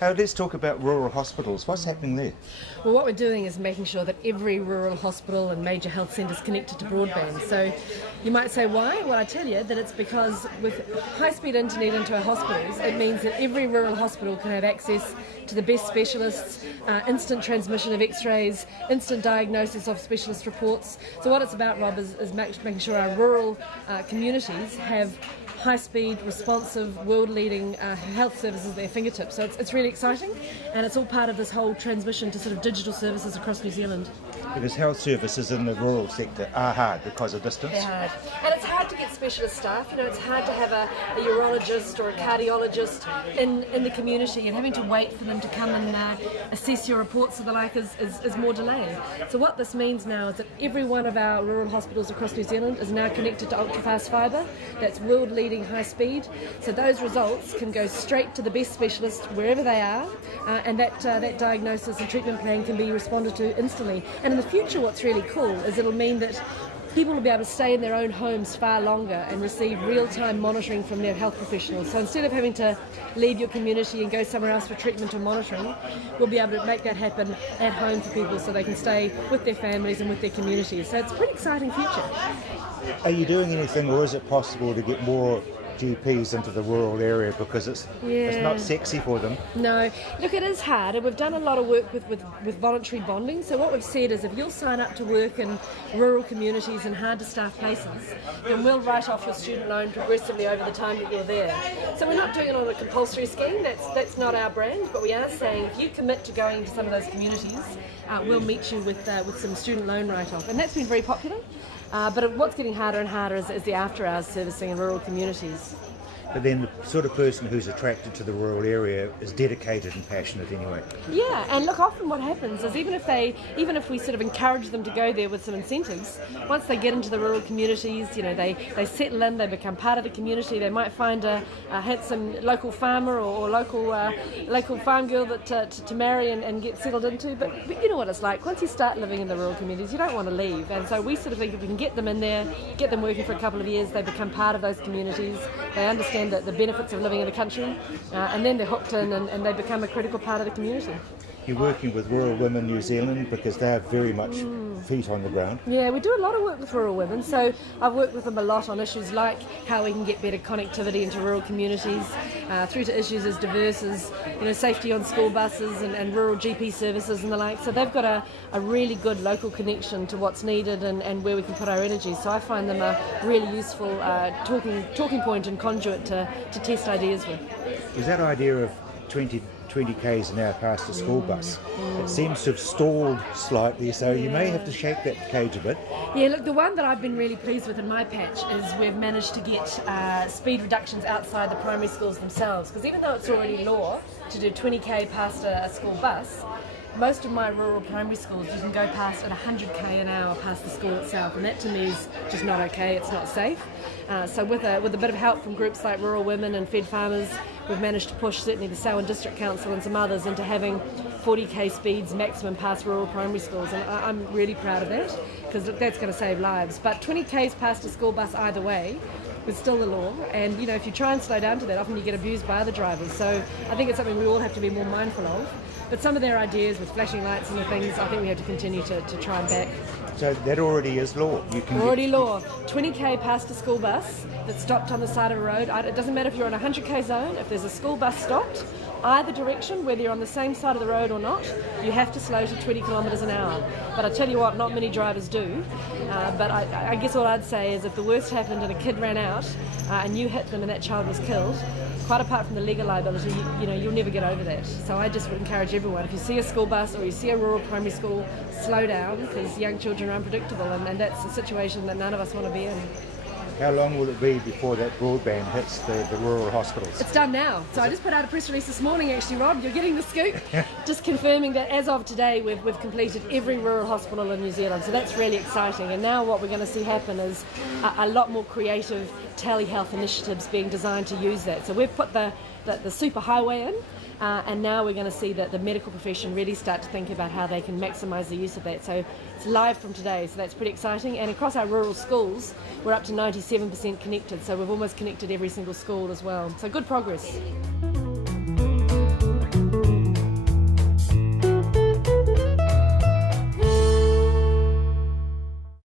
Let's talk about rural hospitals. What's happening there? Well, what we're doing is making sure that every rural hospital and major health centre is connected to broadband. So you might say, why? Well, I tell you that it's because with high-speed internet into our hospitals, it means that every rural hospital can have access to the best specialists, instant transmission of x-rays, instant diagnosis of specialist reports. So what it's about, Rob, is making sure our rural communities have high-speed, responsive, world-leading health services at their fingertips. So it's really exciting, and it's all part of this whole transmission to sort of digital services across New Zealand. Because health services in the rural sector are hard because of distance. They're hard. And it's hard to get specialist staff. You know, it's hard to have a urologist or a cardiologist in the community, and having to wait for them to come and assess your reports and the like is more delay. So what this means now is that every one of our rural hospitals across New Zealand is now connected to ultra-fast fibre. That's world-leading high speed. So those results can go straight to the best specialist wherever they are, and that diagnosis and treatment plan can be responded to instantly. And in the future, what's really cool is it'll mean that people will be able to stay in their own homes far longer and receive real-time monitoring from their health professionals. So instead of having to leave your community and go somewhere else for treatment or monitoring, we'll be able to make that happen at home for people so they can stay with their families and with their communities. So it's a pretty exciting future. Are you doing anything, or is it possible to get more GPs into the rural area because it's not sexy for them? No, look, it is hard, and we've done a lot of work with voluntary bonding. So what we've said is if you'll sign up to work in rural communities and hard to staff places, then we'll write off your student loan progressively over the time that you're there. So we're not doing it on a compulsory scheme, that's not our brand, but we are saying if you commit to going to some of those communities, we'll meet you with some student loan write-off, and that's been very popular. But what's getting harder and harder is the after-hours servicing in rural communities. But then the sort of person who's attracted to the rural area is dedicated and passionate anyway. Yeah, and look, often what happens is even if we sort of encourage them to go there with some incentives, once they get into the rural communities, you know, they settle in, they become part of the community. They might find a handsome local farmer or local farm girl that to marry and get settled into. But you know what it's like. Once you start living in the rural communities, you don't want to leave. And so we sort of think if we can get them in there, get them working for a couple of years, they become part of those communities. They understand the benefits of living in the country, and then they're hooked in and they become a critical part of the community. You're working with Rural Women New Zealand because they're very much feet on the ground. Yeah, we do a lot of work with rural women, so I've worked with them a lot on issues like how we can get better connectivity into rural communities, through to issues as diverse as safety on school buses and rural GP services and the like. So they've got a really good local connection to what's needed and where we can put our energy. So I find them a really useful talking point and conduit to test ideas with. Is that idea of 20 k's an hour past a school bus? It seems to have stalled slightly, so you may have to shake that cage a bit. Yeah, look, the one that I've been really pleased with in my patch is we've managed to get speed reductions outside the primary schools themselves, because even though it's already law to do 20k past a school bus, most of my rural primary schools you can go past at 100k an hour past the school itself, and that to me is just not okay, it's not safe. So with a bit of help from groups like Rural Women and Fed Farmers, we've managed to push certainly the Selwyn District Council and some others into having 40k speeds maximum past rural primary schools, and I'm really proud of that because that's going to save lives. But 20k's past a school bus either way is still the law, and if you try and slow down to that, often you get abused by other drivers. So I think it's something we all have to be more mindful of. But some of their ideas with flashing lights and the things, I think we have to continue to try and back. So that already is law. You can law. 20k past a school bus that's stopped on the side of a road. It doesn't matter if you're on a 100k zone. If there's a school bus stopped, either direction, whether you're on the same side of the road or not, you have to slow to 20 kilometres an hour. But I tell you what, not many drivers do. But I guess all I'd say is if the worst happened and a kid ran out and you hit them and that child was killed, quite apart from the legal liability, you'll never get over that. So I just would encourage everyone, if you see a school bus or you see a rural primary school, slow down, because young children are unpredictable, and that's a situation that none of us want to be in. How long will it be before that broadband hits the rural hospitals? It's done now. So I just put out a press release this morning, actually, Rob. You're getting the scoop. Just confirming that as of today, we've completed every rural hospital in New Zealand. So that's really exciting. And now what we're going to see happen is a lot more creative telehealth initiatives being designed to use that. So we've put the superhighway in. And now we're going to see that the medical profession really start to think about how they can maximise the use of that. So it's live from today, so that's pretty exciting. And across our rural schools, we're up to 97% connected, so we've almost connected every single school as well. So good progress.